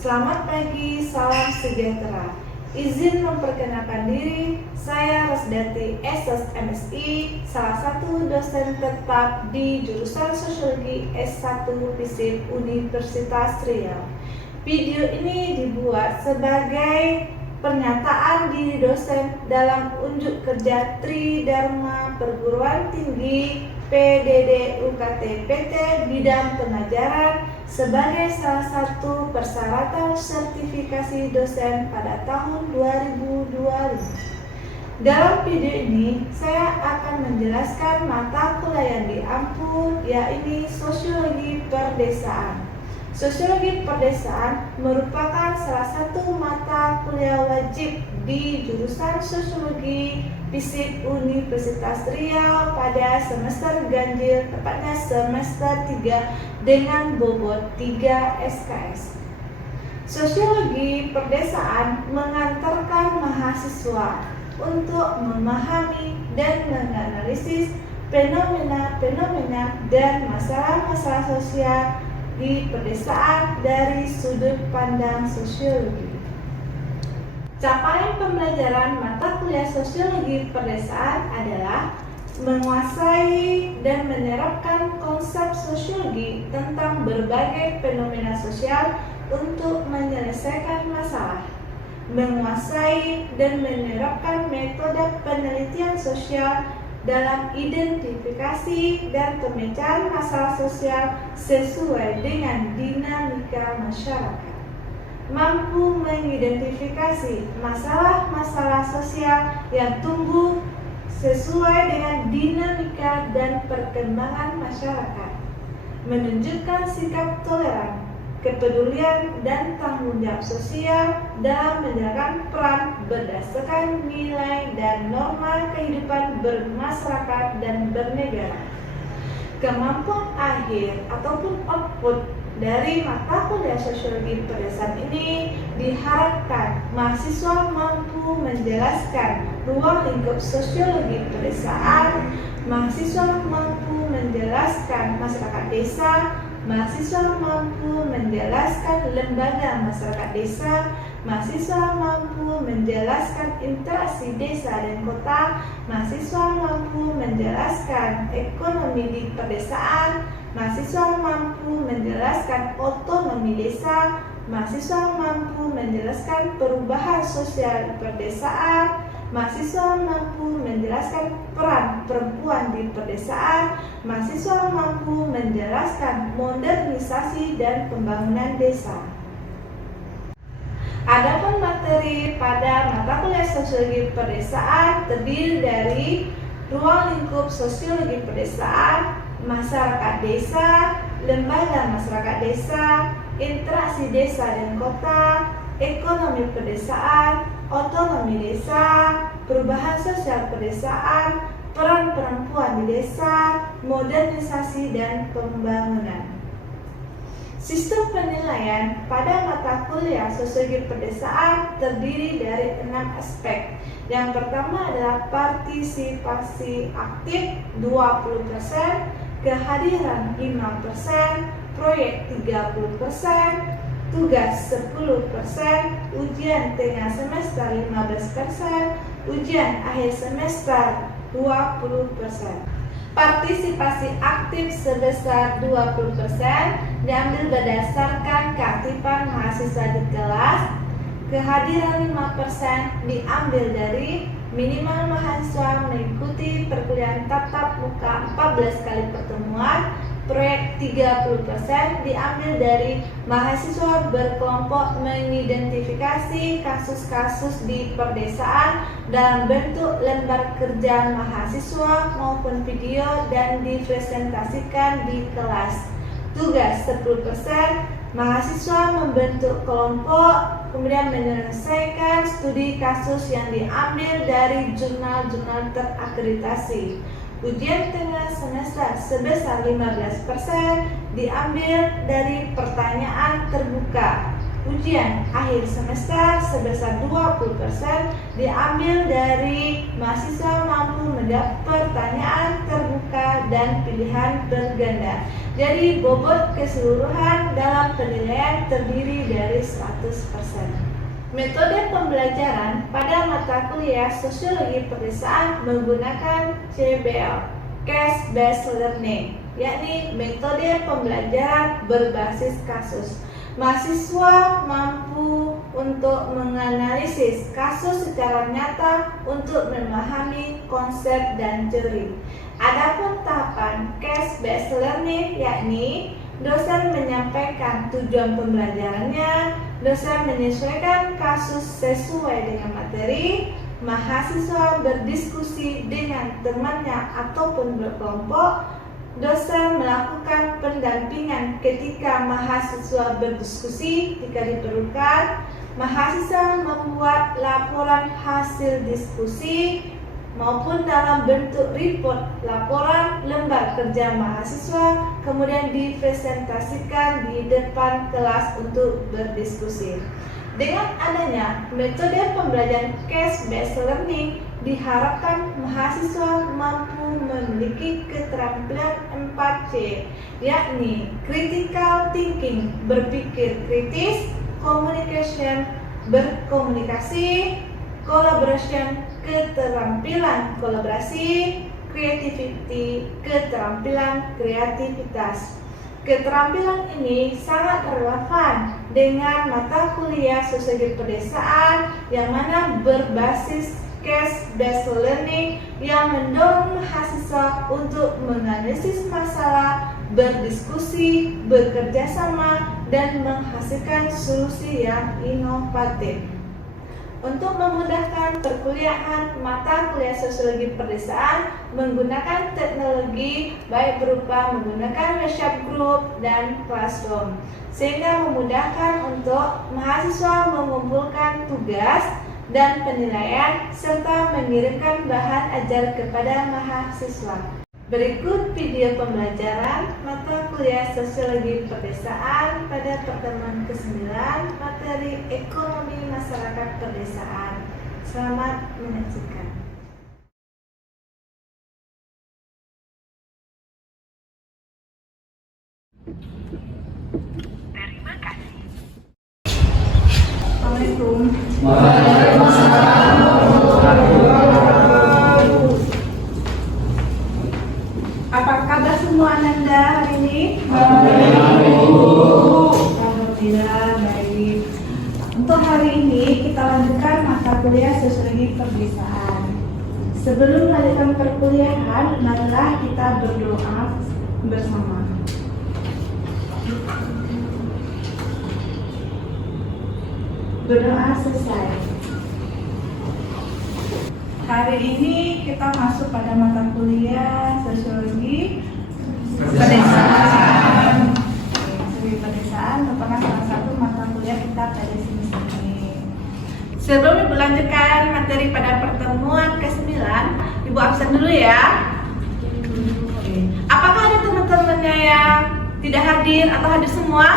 Selamat pagi, salam sejahtera. Izin memperkenalkan diri, saya Rosdati SSMSI, salah satu dosen tetap di jurusan Sosiologi S1 FISIP Universitas Riau. Video ini dibuat sebagai pernyataan diri dosen dalam unjuk kerja Tridharma Perguruan Tinggi PDD UKT PT Bidang Pengajaran sebagai salah satu persyaratan sertifikasi dosen pada tahun 2025. Dalam video ini, saya akan menjelaskan mata kuliah yang diampu, yaitu Sosiologi Perdesaan. Sosiologi Perdesaan merupakan salah satu mata kuliah wajib di jurusan Sosiologi FISIP Universitas Riau pada semester ganjil, tepatnya semester 3 dengan bobot 3 SKS. Sosiologi Perdesaan mengantarkan mahasiswa untuk memahami dan menganalisis fenomena-fenomena dan masalah-masalah sosial di pedesaan dari sudut pandang sosiologi. Capaian pembelajaran mata kuliah Sosiologi Perdesaan adalah menguasai dan menerapkan konsep sosiologi tentang berbagai fenomena sosial untuk menyelesaikan masalah, menguasai dan menerapkan metode penelitian sosial dalam identifikasi dan pemecahan masalah sosial sesuai dengan dinamika masyarakat, mampu mengidentifikasi masalah-masalah sosial yang tumbuh sesuai dengan dinamika dan perkembangan masyarakat, menunjukkan sikap toleran, kepedulian, dan tanggung jawab sosial dalam menjalankan peran berdasarkan nilai dan norma kehidupan bermasyarakat dan bernegara. Kemampuan akhir ataupun output dari mata kuliah Sosiologi Perdesaan ini diharapkan mahasiswa mampu menjelaskan ruang lingkup sosiologi pedesaan, mahasiswa mampu menjelaskan masyarakat desa, mahasiswa mampu menjelaskan lembaga masyarakat desa, mahasiswa mampu menjelaskan interaksi desa dan kota, mahasiswa mampu menjelaskan ekonomi di pedesaan, mahasiswa mampu menjelaskan otonomi desa, mahasiswa mampu menjelaskan perubahan sosial di pedesaan, mahasiswa mampu menjelaskan peran perempuan di pedesaan, mahasiswa mampu menjelaskan modernisasi dan pembangunan desa. Adapun materi pada mata kuliah Sosiologi Perdesaan terdiri dari ruang lingkup sosiologi pedesaan, masyarakat desa, lembaga masyarakat desa, interaksi desa dan kota, ekonomi pedesaan, otonomi desa, perubahan sosial pedesaan, peran perempuan di desa, modernisasi dan pembangunan. Sistem penilaian pada mata kuliah Sosiologi Perdesaan terdiri dari 6 aspek. Yang pertama adalah partisipasi aktif 20%, kehadiran 5%, proyek 30%, tugas 10%, ujian tengah semester 15%, ujian akhir semester 20%. Partisipasi aktif sebesar 20% diambil berdasarkan keaktifan mahasiswa di kelas. Kehadiran 5% diambil dari minimal mahasiswa mengikuti perkuliahan tatap muka 14 kali pertemuan. Proyek 30% diambil dari mahasiswa berkelompok mengidentifikasi kasus-kasus di perdesaan dalam bentuk lembar kerja mahasiswa maupun video dan dipresentasikan di kelas. Tugas 10%, mahasiswa membentuk kelompok kemudian menyelesaikan studi kasus yang diambil dari jurnal-jurnal terakreditasi. Ujian tengah semester sebesar 15% diambil dari pertanyaan terbuka. ujian akhir semester sebesar 20% diambil dari mahasiswa mampu menjawab pertanyaan terbuka dan pilihan berganda. Jadi bobot keseluruhan dalam penilaian terdiri dari 100%. Metode pembelajaran pada mata kuliah Sosiologi Pedesaan menggunakan CBL, Case Based Learning, yakni metode pembelajaran berbasis kasus. Mahasiswa mampu untuk menganalisis kasus secara nyata untuk memahami konsep dan teori. Adapun tahapan Case Based Learning, yakni dosen menyampaikan tujuan pembelajarannya, dosen menyesuaikan kasus sesuai dengan materi, mahasiswa berdiskusi dengan temannya ataupun berkelompok, dosen melakukan pendampingan ketika mahasiswa berdiskusi jika diperlukan, mahasiswa membuat laporan hasil diskusi maupun dalam bentuk report laporan lembar kerja mahasiswa, kemudian dipresentasikan di depan kelas untuk berdiskusi. Dengan adanya metode pembelajaran Case Based Learning, diharapkan mahasiswa mampu memiliki keterampilan 4C, yakni critical thinking, berpikir kritis, communication, berkomunikasi, collaboration, keterampilan kolaborasi, creativity, keterampilan kreativitas. Keterampilan ini sangat relevan dengan mata kuliah Sosiologi Pedesaan yang mana berbasis Case Based Learning yang mendorong mahasiswa untuk menganalisis masalah, berdiskusi, bekerja sama, dan menghasilkan solusi yang inovatif. Untuk memudahkan perkuliahan mata kuliah Sosiologi Pedesaan menggunakan teknologi baik berupa menggunakan WhatsApp group dan classroom, sehingga memudahkan untuk mahasiswa mengumpulkan tugas dan penilaian serta mengirimkan bahan ajar kepada mahasiswa. Berikut video pembelajaran mata kuliah Sosiologi Pedesaan pada pertemuan ke-9 materi Ekonomi Masyarakat Pedesaan. Selamat menyaksikan. Terima kasih. Assalamualaikum. Apa kabar semua Ananda hari ini? Alhamdulillah baik. Untuk hari ini kita lanjutkan mata kuliah Sosiologi Pedesaan. Sebelum melanjutkan perkuliahan, marilah kita berdoa bersama. Berdoa selesai. Hari ini kita masuk pada mata kuliah Sosiologi Pedesaan. Sosiologi Pedesaan merupakan salah satu mata kuliah kita pada semester ini. Sebelum melanjutkan materi pada pertemuan ke-9, Ibu absen dulu ya. Apakah ada teman-temannya yang tidak hadir atau hadir semua?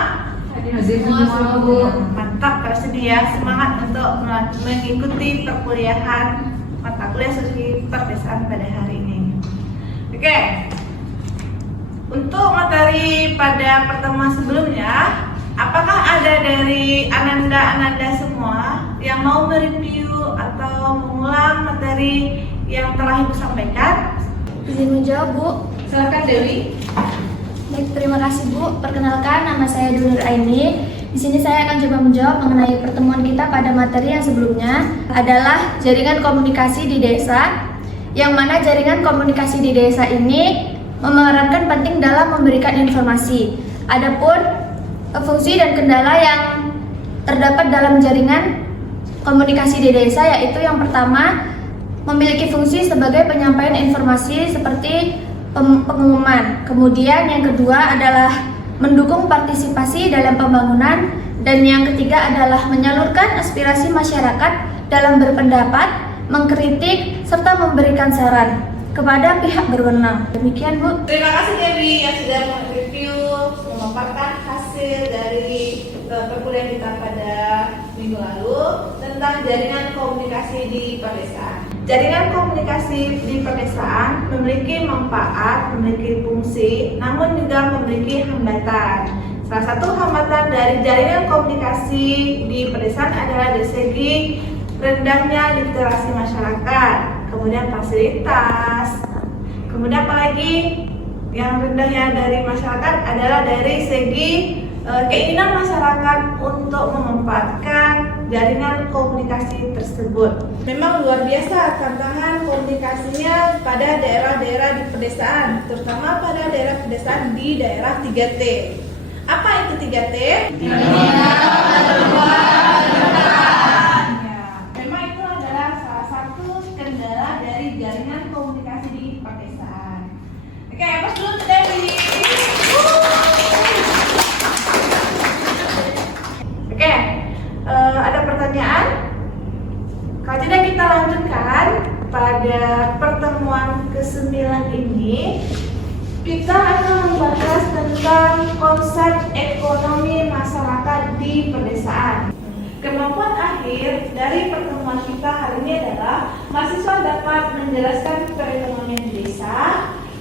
Hadir semua, Bu. Mantap, bersedia, semangat untuk mengikuti perkuliahan mata kuliah Sosiologi Pedesaan pada hari ini. Oke. Untuk materi pada pertemuan sebelumnya, apakah ada dari Ananda semua yang mau mereview atau mengulang materi yang telah Ibu sampaikan? Izin menjawab, Bu. Silakan Dewi. Baik, terima kasih, Bu. Perkenalkan, nama saya Dunur Aini. Di sini saya akan coba menjawab mengenai pertemuan kita pada materi yang sebelumnya adalah jaringan komunikasi di desa, yang mana jaringan komunikasi di desa ini memerankan penting dalam memberikan informasi. Adapun fungsi dan kendala yang terdapat dalam jaringan komunikasi di desa yaitu yang pertama, memiliki fungsi sebagai penyampaian informasi seperti pengumuman. Kemudian yang kedua adalah mendukung partisipasi dalam pembangunan, dan yang ketiga adalah menyalurkan aspirasi masyarakat dalam berpendapat, mengkritik, serta memberikan saran kepada pihak berwenang. Demikian, Bu. Terima kasih Dewi yang sudah mereview, memaparkan hasil dari perkuliahan kita pada minggu lalu tentang jaringan komunikasi di pedesaan. Jaringan komunikasi di pedesaan memiliki manfaat, memiliki fungsi, namun juga memiliki hambatan. Salah satu hambatan dari jaringan komunikasi di pedesaan adalah dari segi rendahnya literasi masyarakat, kemudian fasilitas, kemudian apalagi yang rendahnya dari masyarakat adalah dari segi keinginan masyarakat untuk memanfaatkan jaringan komunikasi tersebut. Memang luar biasa tantangan komunikasinya pada daerah-daerah di pedesaan, terutama pada daerah pedesaan di daerah 3T. Apa itu 3T? Memang itu adalah salah satu kendala dari jaringan komunikasi di pedesaan. Oke, pas dulu Dewi. Oke, ada pertanyaan? Kalau tidak kita lanjutkan pada pertemuan ke-9 ini, kita akan membahas tentang konsep ekonomi masyarakat di pedesaan. Kemampuan akhir dari pertemuan kita hari ini adalah mahasiswa dapat menjelaskan perekonomian desa.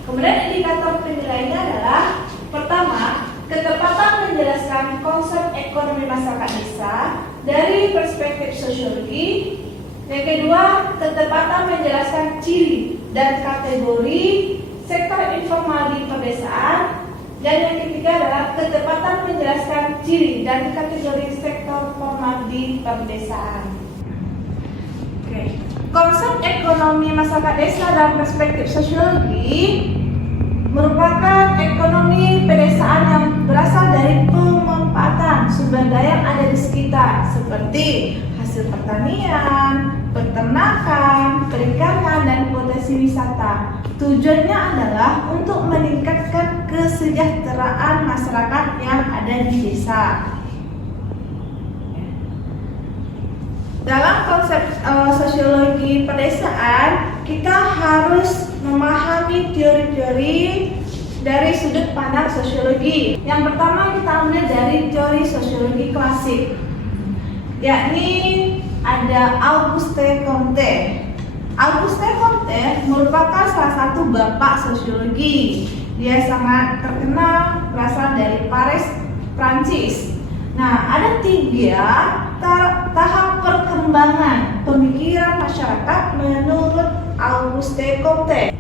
Kemudian indikator penilaiannya adalah pertama, ketepatan menjelaskan konsep ekonomi masyarakat desa dari perspektif sosiologi. Yang kedua, ketepatan menjelaskan ciri dan kategori sektor informal di pedesaan. Dan yang ketiga adalah ketepatan menjelaskan ciri dan kategori sektor formal di pedesaan. Oke. Konsep ekonomi masyarakat desa dalam perspektif sosiologi merupakan ekonomi pedesaan yang berasal dari pemanfaatan sumber daya yang ada di sekitar, seperti hasil pertanian, peternakan, perikanan, dan potensi wisata. Tujuannya adalah untuk meningkatkan kesejahteraan masyarakat yang ada di desa. Dalam konsep sosiologi pedesaan, kita harus memahami teori-teori dari sudut pandang sosiologi. Yang pertama kita ambil dari teori sosiologi klasik, yakni ada Auguste Comte. Auguste Comte merupakan salah satu bapak sosiologi. Dia sangat terkenal, berasal dari Paris, Prancis. Nah, ada 3 tahap perkembangan pemikiran masyarakat menurut Auguste Comte.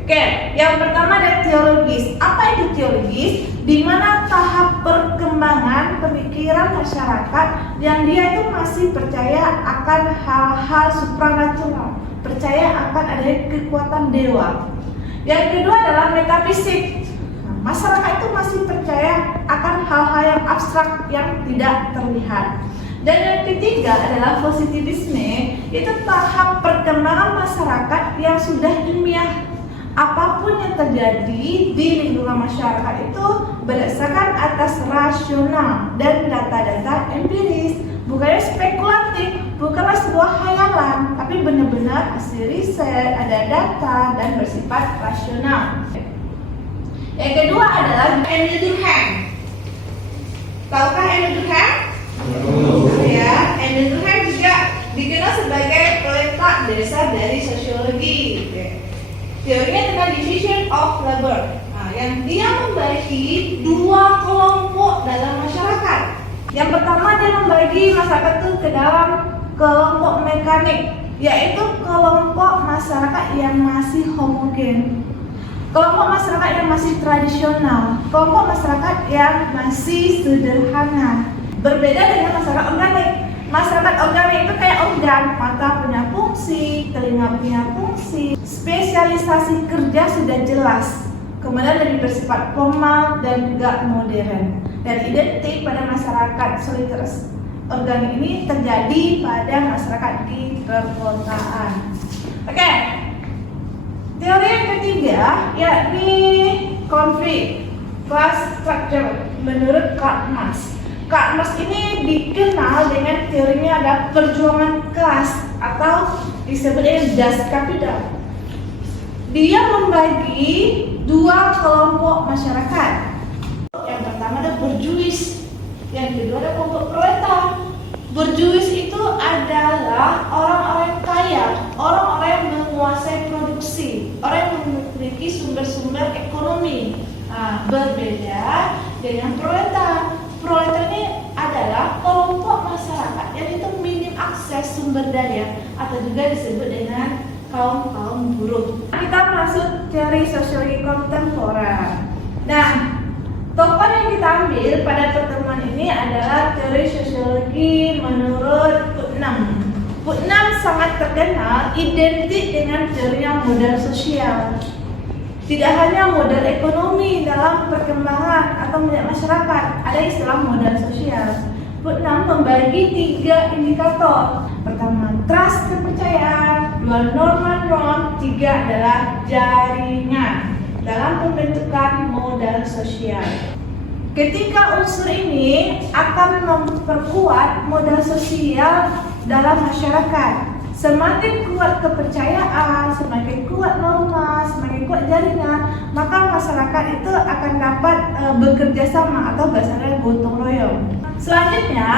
Oke, yang pertama ada teologis. Apa itu teologis? Di mana tahap perkembangan pemikiran masyarakat yang dia itu masih percaya akan hal-hal supranatural, percaya akan adanya kekuatan dewa. Yang kedua adalah metafisik. Masyarakat itu masih percaya akan hal-hal yang abstrak yang tidak terlihat. Dan yang ketiga adalah positivisme, itu tahap perkembangan masyarakat yang sudah ilmiah. Apapun yang terjadi di lingkungan masyarakat itu berdasarkan atas rasional dan data-data empiris, bukannya spekulatif, bukanlah sebuah khayalan, tapi benar-benar hasil riset, ada data dan bersifat rasional. Yang kedua adalah Emile Durkheim. Tahukah Emile Durkheim? Ya, Emile Durkheim juga dikenal sebagai peletak dasar dari sosiologi. Teorinya tentang division of labor. Nah, yang dia membagi 2 kelompok dalam masyarakat. Yang pertama dia membagi masyarakat itu ke dalam kelompok mekanik, yaitu kelompok masyarakat yang masih homogen, kelompok masyarakat yang masih tradisional, kelompok masyarakat yang masih sederhana. Berbeda dengan masyarakat organik. Masyarakat organik itu kayak organ, mata punya fungsi, telinga punya fungsi, spesialisasi kerja sudah jelas, kemudian lebih bersifat formal dan juga modern. Dan identik pada masyarakat soliditas organik ini terjadi pada masyarakat di perkotaan. Oke. Teori yang ketiga yakni konflik class structure menurut Karl Marx. Karl Marx ini dikenal dengan teorinya ada perjuangan kelas atau disebutnya Das Kapital. Dia membagi 2 kelompok masyarakat. Yang pertama adalah berjuis. Yang kedua ada kelompok proletar. Borjuis itu adalah orang-orang kaya, orang-orang yang menguasai produksi, orang yang memiliki sumber-sumber ekonomi. Nah, berbeda dengan proletar. Proletar ini adalah kelompok masyarakat yang itu minim akses sumber daya atau juga disebut dengan kaum buruh. Kita masuk teori sosiologi kontemporer. Nah, tokoh yang kita ambil pada pertemuan ini adalah teori sosiologi menurut Putnam. Putnam sangat terkenal identik dengan teorinya model sosial. Tidak hanya model ekonomi dalam perkembangan atau melihat masyarakat, ada istilah model sosial. Putnam membagi 3 indikator. Pertama, trust kepercayaan, 2 norm, 3 adalah jaringan dalam pembentukan model sosial. Ketiga unsur ini akan memperkuat model sosial dalam masyarakat. Semakin kuat kepercayaan, semakin kuat norma, semakin kuat jaringan, maka masyarakat itu akan dapat bekerja sama atau bahasanya gotong royong. Selanjutnya,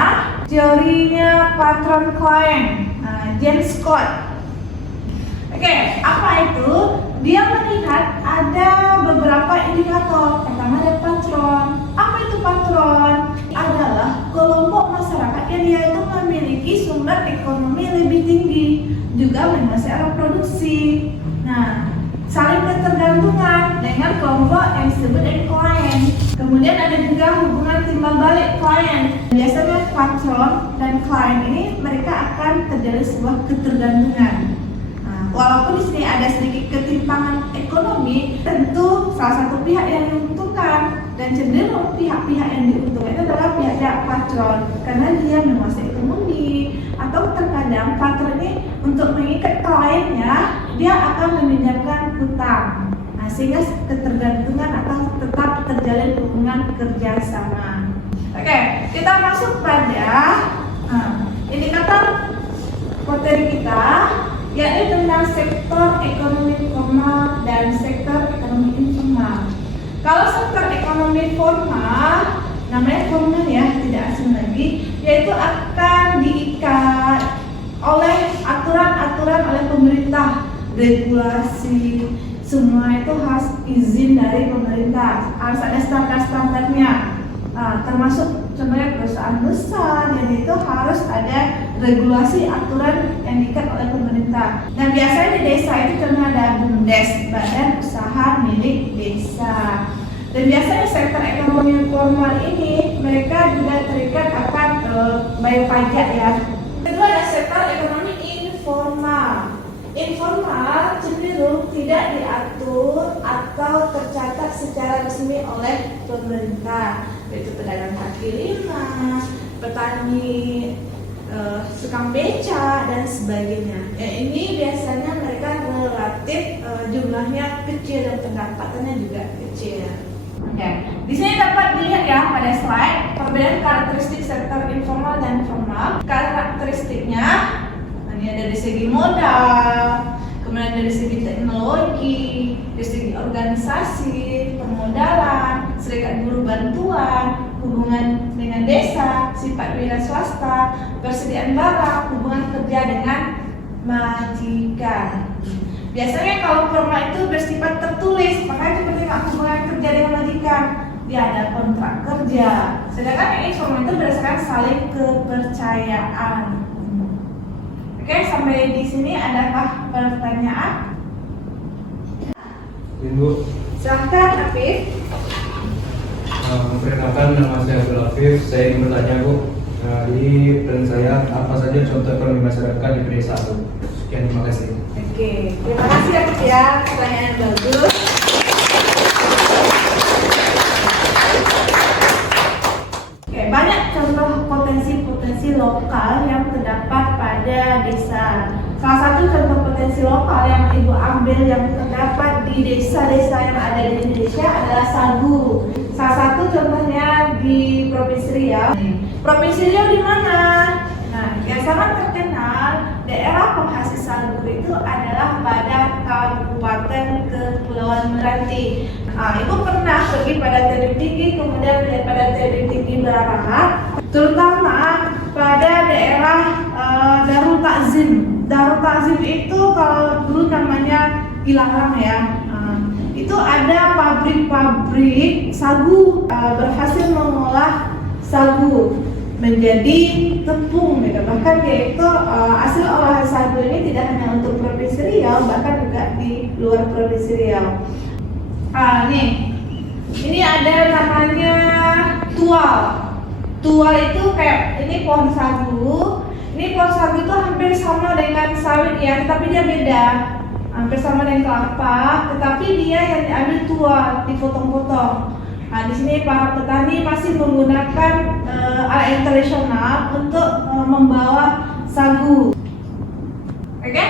teorinya patron client, James Scott. Oke, apa itu? Dia melihat ada beberapa indikator. Pertama ada patron. Apa itu patron? Adalah kelompok masyarakat yang dia itu memiliki sumber ekonomi lebih tinggi, juga menguasai arah produksi. Nah, saling ketergantungan dengan kelompok yang disebut dengan klien. Kemudian ada juga hubungan timbal balik klien. Biasanya patron dan klien ini mereka akan terjadi sebuah ketergantungan. Walaupun di sini ada sedikit ketimpangan ekonomi, tentu salah satu pihak yang diuntungkan dan cenderung pihak-pihak yang diuntungkan itu adalah pihak patron karena dia menguasai ekonomi, atau terkadang patron ini untuk mengikat kliennya dia akan meminjamkan hutang. Nah, sehingga ketergantungan atau tetap terjalin hubungan kerjasama. Oke, kita masuk pada indikator materi kita, yakni tentang sektor ekonomi formal dan sektor ekonomi informal. Kalau sektor ekonomi formal, namanya formal ya, tidak asing lagi, yaitu akan diikat oleh aturan-aturan oleh pemerintah, regulasi, semua itu harus izin dari pemerintah, harus ada standar-standarnya. Termasuk contohnya perusahaan besar, yang itu harus ada regulasi aturan yang diikat oleh pemerintah. Dan biasanya di desa itu contohnya ada BUMDes, Badan Usaha Milik Desa. Dan biasanya sektor ekonomi formal ini mereka juga terikat akan bayar pajak ya. Kedua ada sektor ekonomi informal. Informal cenderung tidak diatur atau tercatat secara resmi oleh pemerintah, yaitu pedagang kaki lima, petani, tukang beca dan sebagainya. Ini biasanya mereka relatif jumlahnya kecil dan pendapatannya juga kecil. Oke, di sini dapat dilihat ya pada slide perbedaan karakteristik sektor informal dan formal. Karakteristiknya ini ada dari segi modal, kemudian dari segi teknologi, dari segi organisasi, permodalan, serikat buruh bantuan, hubungan dengan desa, sifat wira swasta, persediaan barang, hubungan kerja dengan majikan. Biasanya kalau formal itu bersifat tertulis, makanya seperti hubungan kerja dengan majikan, dia ada kontrak kerja. Sedangkan yang informal itu berdasarkan saling kepercayaan. Oke, sampai di sini adakah pertanyaan? Ibu, Silahkan, Afif. perkenalkan nama saya Abdul Afif. Saya ingin bertanya Bu, di plan saya apa saja contoh ekonomi masyarakat di pedesaan? Sekian, terima kasih. Oke, terima kasih Afif ya, pertanyaan yang bagus. Oke, banyak contoh potensi-potensi lokal yang terdapat pada desa. Salah satu contoh potensi lokal yang Ibu ambil yang terdapat di desa-desa yang ada di Indonesia adalah sagu. Salah satu contohnya di Provinsi Riau. Provinsi Riau di mana? Nah, yang sangat terkenal daerah penghasil sagu itu adalah pada Kabupaten Kepulauan Meranti. Ibu pernah pergi pada Tebing Tinggi, kemudian melihat pada Tebing Tinggi Baraha, terutama pada daerah Darul Takzim. Darul Takzim itu kalau dulu namanya Ilalang ya. Itu ada pabrik-pabrik sagu, berhasil mengolah sagu menjadi tepung gitu. Bahkan yaitu hasil olahan sagu ini tidak hanya untuk Provinsi Riau, bahkan juga di luar Provinsi Riau. Ini ada namanya tual. Tual itu kayak ini pohon sagu. Ini pohon sagu itu hampir sama dengan sawit ya, tapi dia beda. Hampir sama dengan kelapa, tetapi dia yang diambil tual, dipotong-potong. Di sini para petani masih menggunakan alat yang tradisional untuk membawa sagu. Oke?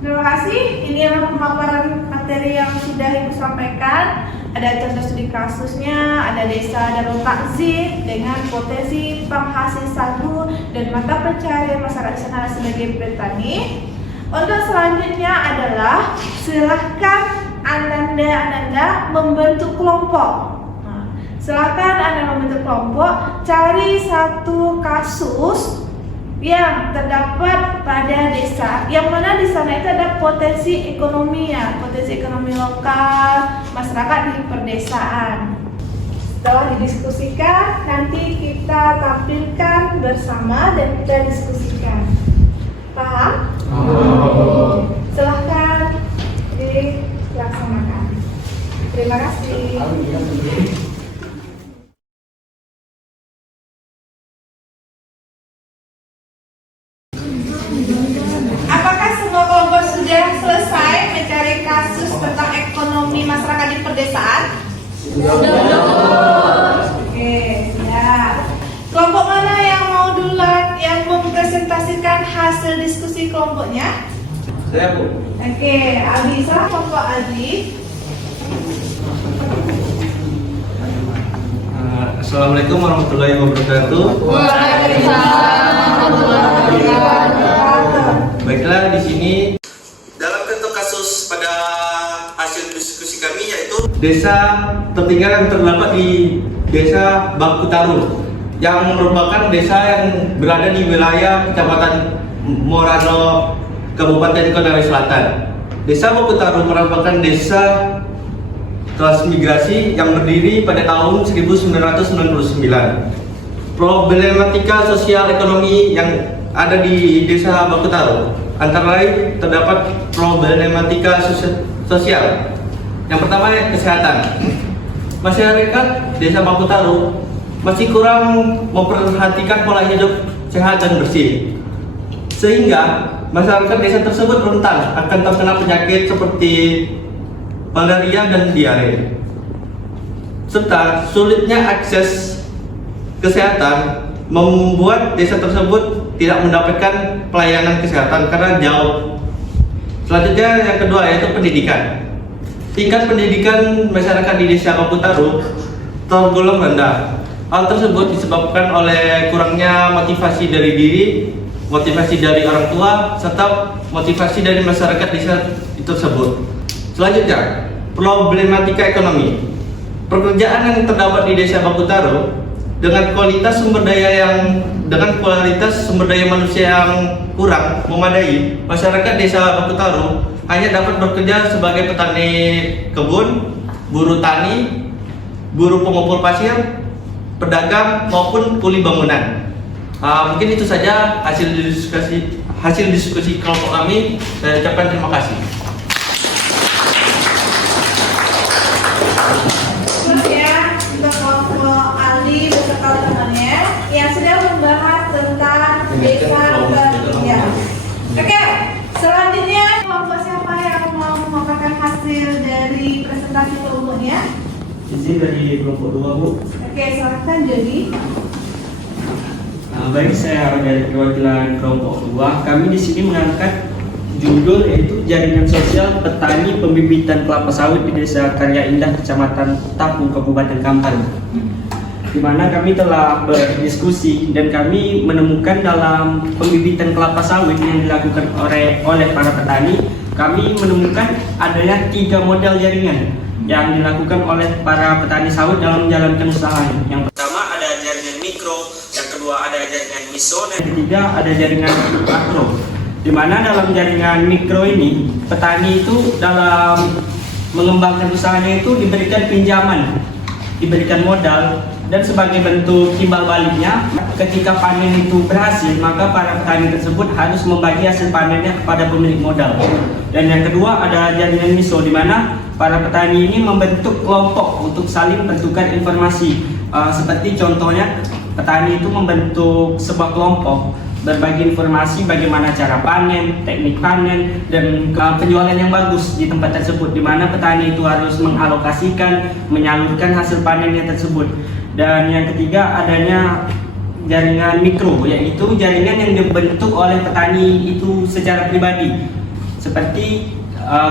Terima kasih. Ini adalah pemaparan materi yang sudah Ibu sampaikan. Ada contoh studi kasusnya, ada desa Darul Takzim dengan potensi penghasil sagu dan mata pencaharian masyarakat di sana sebagai petani. Untuk selanjutnya adalah silahkan Ananda membentuk kelompok. Silahkan Anda membentuk kelompok, cari satu kasus yang terdapat pada desa, yang mana di sana itu ada potensi ekonomi ya, potensi ekonomi lokal masyarakat di perdesaan. Setelah didiskusikan, nanti kita tampilkan bersama dan kita diskusikan. Paham? Silahkan dilaksanakan. Terima kasih. Apakah semua kelompok sudah selesai mencari kasus tentang ekonomi masyarakat di perdesaan? Sudah. Oke, ya. Kelompok mana yang mau duluan yang mempresentasikan hasil diskusi kelompoknya? Saya, Bu. Oke, Abi, salah kelompok Abi. Assalamualaikum warahmatullahi wabarakatuh. Baiklah, di sini dalam contoh kasus pada hasil diskusi kami yaitu desa tertinggal yang terdapat di Desa Bakutaru, yang merupakan desa yang berada di wilayah Kecamatan Morano, Kabupaten Konawe Selatan. Desa Bakutaru merupakan desa transmigrasi yang berdiri pada tahun 1999. Problematika sosial ekonomi yang ada di Desa Bakutaru antara lain terdapat problematika sosial. Yang pertama, kesehatan. Masyarakat Desa Bakutaru masih kurang memperhatikan pola hidup sehat dan bersih, sehingga masyarakat desa tersebut rentan akan terkena penyakit seperti malaria dan diare, serta sulitnya akses kesehatan membuat desa tersebut tidak mendapatkan pelayanan kesehatan karena jauh. Selanjutnya yang kedua yaitu pendidikan. Tingkat pendidikan masyarakat di Desa Bakutaru tergolong rendah. Hal tersebut disebabkan oleh kurangnya motivasi dari diri, motivasi dari orang tua, serta motivasi dari masyarakat desa tersebut. Selanjutnya, problematika ekonomi. Pekerjaan yang terdapat di Desa Bakutaru dengan kualitas sumber daya manusia yang kurang memadai, masyarakat Desa Bakutaru hanya dapat bekerja sebagai petani kebun, buruh tani, buruh pengumpul pasir, pedagang maupun kuli bangunan. Mungkin itu saja hasil diskusi kelompok kami. Saya ucapkan terima kasih. Yang sedang membahas tentang desa tertinggal. Oke, selanjutnya kelompok siapa yang mau memaparkan hasil dari presentasi kelompoknya? Izin dari kelompok 2, Bu. Oke, silahkan Jody. Baik, saya dari perwakilan kelompok 2. Kami di sini mengangkat judul yaitu Jaringan Sosial Petani Pembibitan Kelapa Sawit di Desa Karya Indah, Kecamatan Tapung, Kabupaten Kampar, di mana kami telah berdiskusi dan kami menemukan dalam pembibitan kelapa sawit yang dilakukan oleh para petani kami menemukan adanya 3 model jaringan yang dilakukan oleh para petani sawit dalam menjalankan usahanya. Yang pertama ada jaringan mikro, yang kedua ada jaringan meso, dan yang ketiga ada jaringan makro. Di mana dalam jaringan mikro ini petani itu dalam mengembangkan usahanya itu diberikan pinjaman, diberikan modal, dan sebagai bentuk timbal baliknya ketika panen itu berhasil maka para petani tersebut harus membagi hasil panennya kepada pemilik modal. Dan yang kedua ada jaringan miso, di mana para petani ini membentuk kelompok untuk saling bertukar informasi. Seperti contohnya petani itu membentuk sebuah kelompok berbagi informasi bagaimana cara panen, teknik panen, dan penjualan yang bagus di tempat tersebut, di mana petani itu harus mengalokasikan, menyalurkan hasil panennya tersebut. Dan yang ketiga adanya jaringan mikro, yaitu jaringan yang dibentuk oleh petani itu secara pribadi. Seperti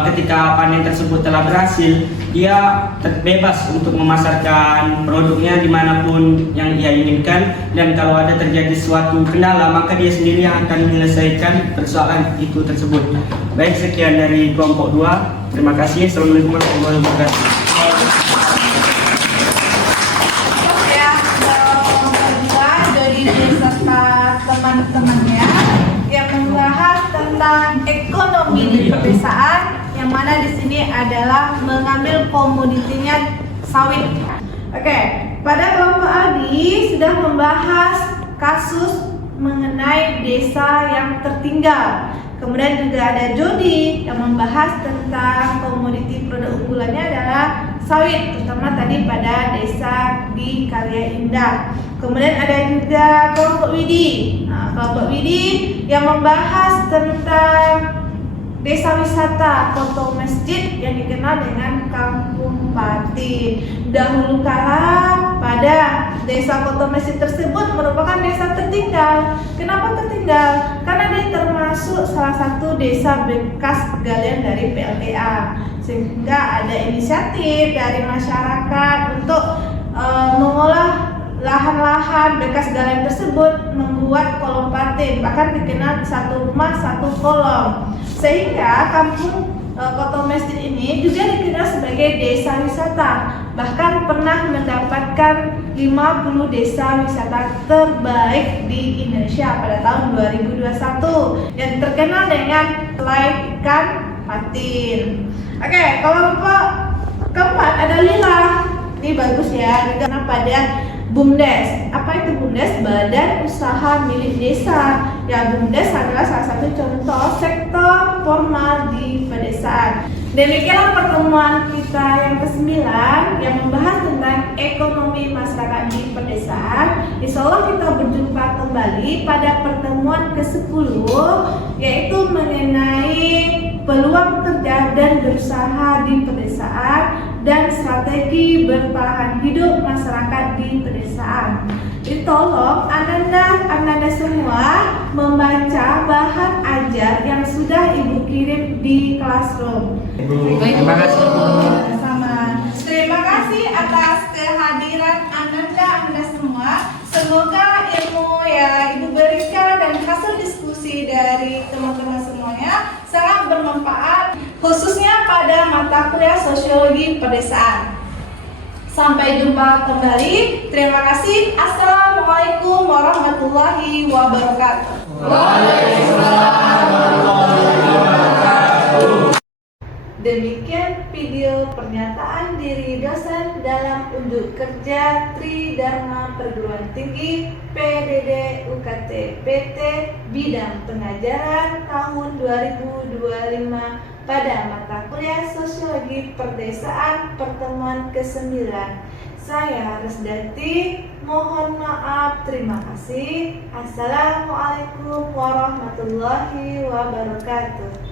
ketika panen tersebut telah berhasil, dia bebas untuk memasarkan produknya dimanapun yang ia inginkan, dan kalau ada terjadi suatu kendala maka dia sendiri yang akan menyelesaikan persoalan itu tersebut. Baik, sekian dari kelompok 2. Terima kasih. Assalamualaikum warahmatullahi wabarakatuh. Teman-temannya yang membahas tentang ekonomi di pedesaan, yang mana di sini adalah mengambil komoditinya sawit. Oke, pada kelompok Adi sudah membahas kasus mengenai desa yang tertinggal. Kemudian juga ada Jody yang membahas tentang komoditi produk unggulannya adalah sawit, terutama tadi pada desa di Karya Indah. Kemudian ada juga kelompok Widi. Kelompok Widi yang membahas tentang desa wisata Koto Masjid yang dikenal dengan Kampung Pati. Dahulu kala pada desa Koto Masjid tersebut merupakan desa tertinggal. Kenapa tertinggal? Karena dia termasuk salah satu desa bekas galian dari PLTA, sehingga ada inisiatif dari masyarakat untuk mengolah lahan-lahan bekas galian tersebut, membuat kolom patin, bahkan dikenal satu rumah satu kolom, sehingga kampung Koto Masjid ini juga dikenal sebagai desa wisata, bahkan pernah mendapatkan 50 desa wisata terbaik di Indonesia pada tahun 2021 yang terkenal dengan selai ikan patin. Oke, kelompok keempat ada Lila. Ini bagus ya, karena pada BUMDes. Apa itu BUMDes? Badan Usaha Milik Desa. Ya, BUMDes adalah salah satu contoh sektor formal di pedesaan. Demikianlah pertemuan kita yang ke-9 yang membahas tentang ekonomi masyarakat di pedesaan. Insya Allah kita berjumpa kembali pada pertemuan ke-10, yaitu mengenai peluang kerja dan berusaha di pedesaan dan strategi bertahan hidup masyarakat di pedesaan. Jadi tolong Ananda semua membaca bahan ajar yang sudah Ibu kirim di Classroom. Terima kasih. Sama. Terima kasih atas kehadiran Anda semua. Semoga ilmu yang Ibu berikan dan hasil diskusi dari teman-teman semuanya sangat bermanfaat, khususnya pada mata kuliah sosiologi pedesaan. Sampai jumpa kembali. Terima kasih. Assalamualaikum warahmatullahi wabarakatuh. Demikian video pernyataan diri dosen dalam unjuk kerja Tridharma Perguruan Tinggi PDD UKT PT bidang pengajaran tahun 2025 pada mata kuliah Sosiologi Perdesaan pertemuan ke-9. Saya Resdati, mohon maaf, terima kasih. Assalamualaikum warahmatullahi wabarakatuh.